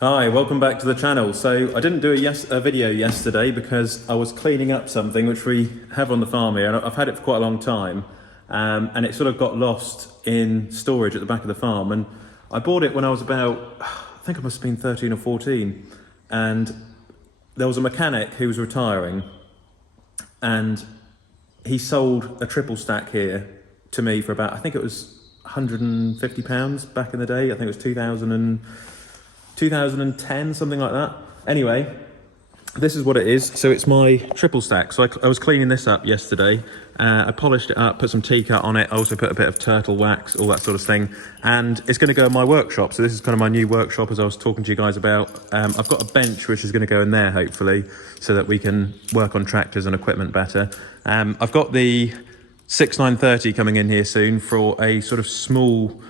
Hi, welcome back to the channel. So I didn't do a video yesterday because I was cleaning up something which we have on the farm here, and I've had it for quite a long time, and it sort of got lost in storage at the back of the farm. And I bought it when I was about, I think I must have been 13 or 14, and there was a mechanic who was retiring, and he sold a triple stack here to me for about, I think it was £150 back in the day. I think it was 2010, something like that. Anyway, this is what it is. So it's my triple stack. So I was cleaning this up yesterday. I polished it up, put some T-cut on it. I also put a bit of turtle wax, all that sort of thing. And it's going to go in my workshop. So this is kind of my new workshop, as I was talking to you guys about. I've got a bench which is going to go in there, hopefully, so that we can work on tractors and equipment better. I've got the 6930 coming in here soon for a sort of small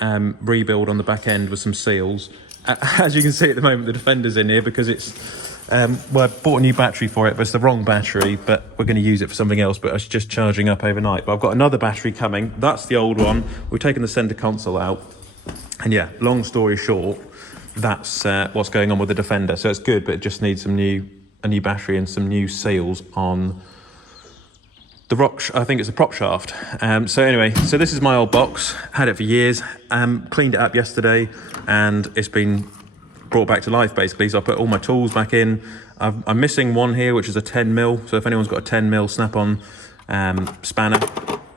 rebuild on the back end with some seals. As you can see at the moment, the Defender's in here because it's, well, I bought a new battery for it, but it's the wrong battery, but we're going to use it for something else, but it's just charging up overnight. But I've got another battery coming. That's the old one. We've taken the center console out. And yeah, long story short, that's what's going on with the Defender. So it's good, but it just needs a new battery and some new seals on the rock, I think it's a prop shaft. So anyway, so this is my old box. Had it for years. Cleaned it up yesterday, and it's been brought back to life basically. So I put all my tools back in. I'm missing one here, which is a 10mm. So if anyone's got a 10mm snap-on spanner,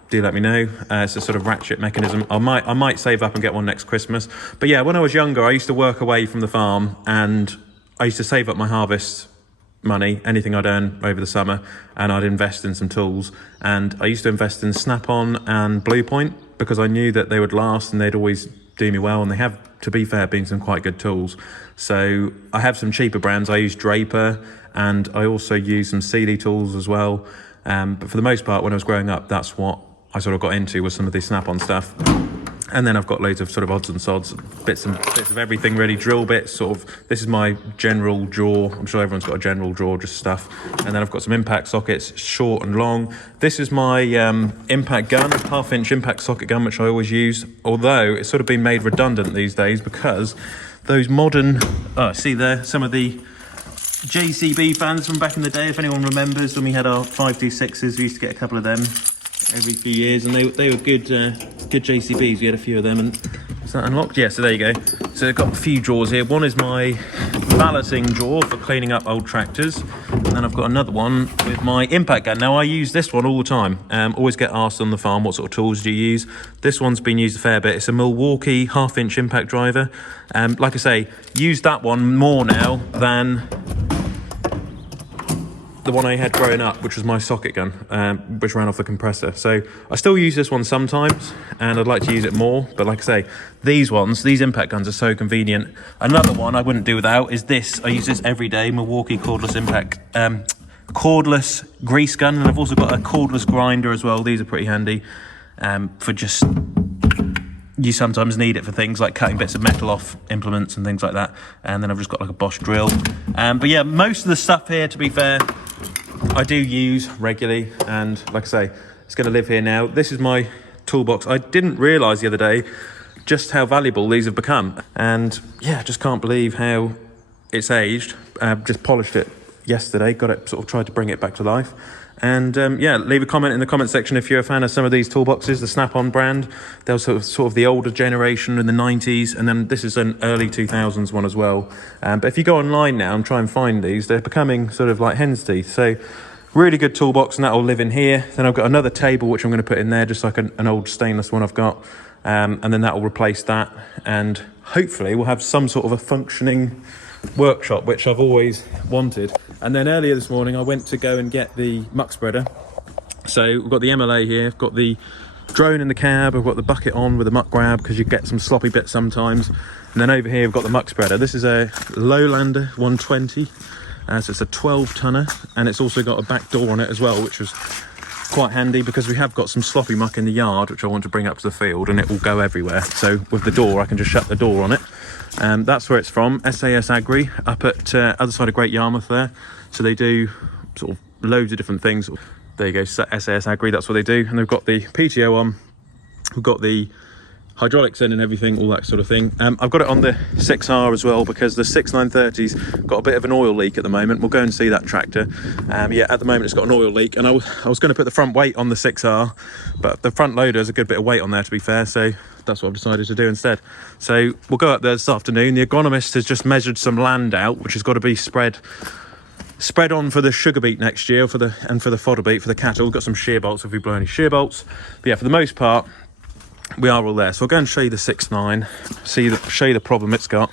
do let me know. It's a sort of ratchet mechanism. I might save up and get one next Christmas. But yeah, when I was younger, I used to work away from the farm, and I used to save up my harvest money, anything I'd earn over the summer, and I'd invest in some tools. And I used to invest in Snap-on and Blue Point because I knew that they would last and they'd always do me well, and they have, to be fair, been some quite good tools. So I have some cheaper brands. I use Draper, and I also use some Sealy tools as well. But for the most part, when I was growing up, that's what I sort of got into, was some of the Snap-on stuff. And then I've got loads of sort of odds and sods, bits of everything really, drill bits, sort of, this is my general drawer. I'm sure everyone's got a general drawer, just stuff. And then I've got some impact sockets, short and long. This is my impact gun, 1/2-inch impact socket gun, which I always use. Although it's sort of been made redundant these days because those modern, see there, some of the JCB fans from back in the day, if anyone remembers when we had our 5D6s, we used to get a couple of them every few years, and they were good JCBs. We had a few of them. And is that unlocked? Yeah, so there you go. So I've got a few drawers here. One is my balloting drawer for cleaning up old tractors, and then I've got another one with my impact gun. Now I use this one all the time. Always get asked on the farm, what sort of tools do you use? This one's been used a fair bit. It's a Milwaukee 1/2-inch impact driver. Like I say, use that one more now than the one I had growing up, which was my socket gun, which ran off the compressor. So I still use this one sometimes, and I'd like to use it more. But like I say, these impact guns are so convenient. Another one I wouldn't do without is this. I use this every day, Milwaukee cordless impact, cordless grease gun. And I've also got a cordless grinder as well. These are pretty handy for just, you sometimes need it for things like cutting bits of metal off implements and things like that. And then I've just got like a Bosch drill. But yeah, most of the stuff here, to be fair, I do use regularly, and like I say, it's going to live here now. This is my toolbox. I didn't realise the other day just how valuable these have become, and yeah, just can't believe how it's aged. Just polished it yesterday, got it, sort of tried to bring it back to life. And yeah, leave a comment in the comment section if you're a fan of some of these toolboxes, the Snap-on brand. They were sort of the older generation in the 90s, and then this is an early 2000s one as well. But if you go online now and try and find these, they're becoming sort of like hen's teeth. So really good toolbox, and that will live in here. Then I've got another table which I'm going to put in there, just like an old stainless one I've got. And then that will replace that, and hopefully we'll have some sort of a functioning workshop, which I've always wanted. And then earlier this morning I went to go and get the muck spreader. So we've got the MLA here, I've got the drone in the cab, I've got the bucket on with the muck grab because you get some sloppy bits sometimes. And then over here we've got the muck spreader. This is a Lowlander 120, so it's a 12-tonner, and it's also got a back door on it as well, which was quite handy because we have got some sloppy muck in the yard which I want to bring up to the field, and it will go everywhere. So with the door I can just shut the door on it. That's where it's from, SAS Agri, up at other side of Great Yarmouth there. So they do sort of loads of different things. There you go, SAS Agri, that's what they do. And they've got the PTO on, we've got the hydraulics in and everything, all that sort of thing. I've got it on the 6R as well because the 6930's got a bit of an oil leak at the moment. We'll go and see that tractor. Yeah, at the moment it's got an oil leak, and I was going to put the front weight on the 6R, but the front loader has a good bit of weight on there, to be fair, so that's what I've decided to do instead. So we'll go up there this afternoon. The agronomist has just measured some land out, which has got to be spread on for the sugar beet next year, for the fodder beet for the cattle. We've got some shear bolts if we blow any shear bolts, but yeah, for the most part we are all there. So I'll go and show you the 6.9, show you the problem it's got.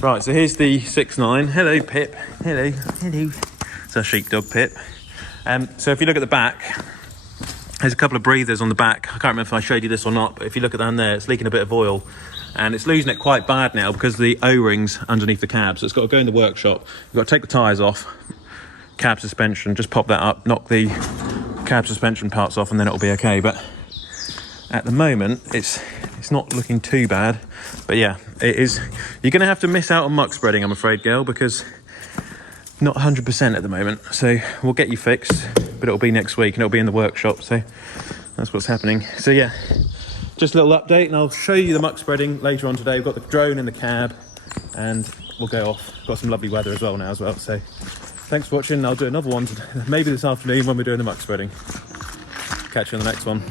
Right, so here's the 6.9. Hello Pip. Hello. It's our sheepdog Pip. So if you look at the back, there's a couple of breathers on the back. I can't remember if I showed you this or not, but if you look at down there, it's leaking a bit of oil, and it's losing it quite bad now because of the O-rings underneath the cab. So it's got to go in the workshop. You've got to take the tyres off, cab suspension, just pop that up, knock the cab suspension parts off, and then it'll be okay. But at the moment, it's not looking too bad. But yeah, it is. You're going to have to miss out on muck spreading, I'm afraid, girl, because not 100% at the moment. So we'll get you fixed, but it'll be next week and it'll be in the workshop. So that's what's happening. So yeah, just a little update, and I'll show you the muck spreading later on today. We've got the drone in the cab and we'll go off. Got some lovely weather as well now as well. So thanks for watching. I'll do another one today, maybe this afternoon when we're doing the muck spreading. Catch you on the next one.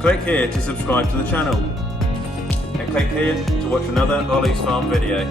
Click here to subscribe to the channel, and click here to watch another Olly's Farm video.